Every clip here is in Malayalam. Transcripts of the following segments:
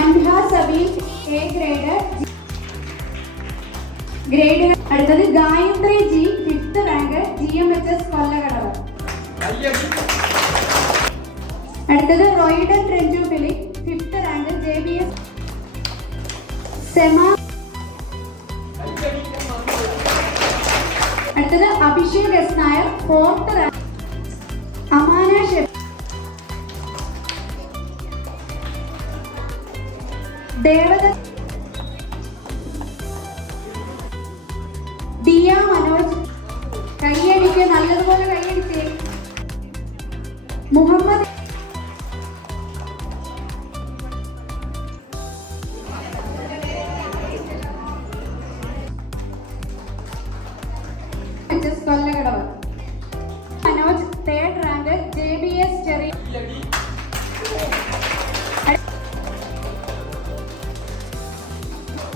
Manha Sabeen A grade. അടുത്തത് Gayathri G 5th rank GMHS Kollakadavu. അടുത്തത് Roydon Ranju Philip 5th rank JBS സെമ. അടുത്തത് Abhishek S Nair 4th rank. Amana ഷെഫ്. ദേവദ ദിയ മനോജ്. കൈയടിക്ക്, നല്ലതുപോലെ കൈയടിച്ചേ. Muhammad Kollakadavu. Manoj 3rd rank JBS ചെറിയ.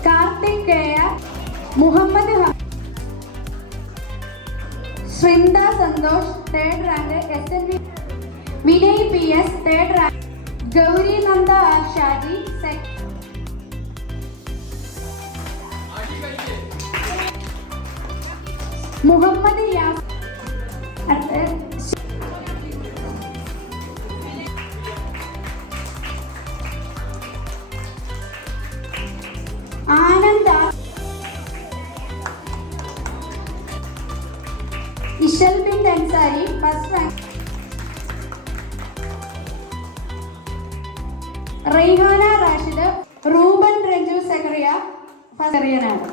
കാർത്തിക് കെയ, Muhammad Srinda Santhosh 3rd rank SNV. Vinay PS 3rd rank. Gauri Nanda Shaji Muhammad യാസ്. Ananda Ishal Bin Ansari 1st rank. Raihana Rashid. Reuben Ranju Zacharia 1st rank.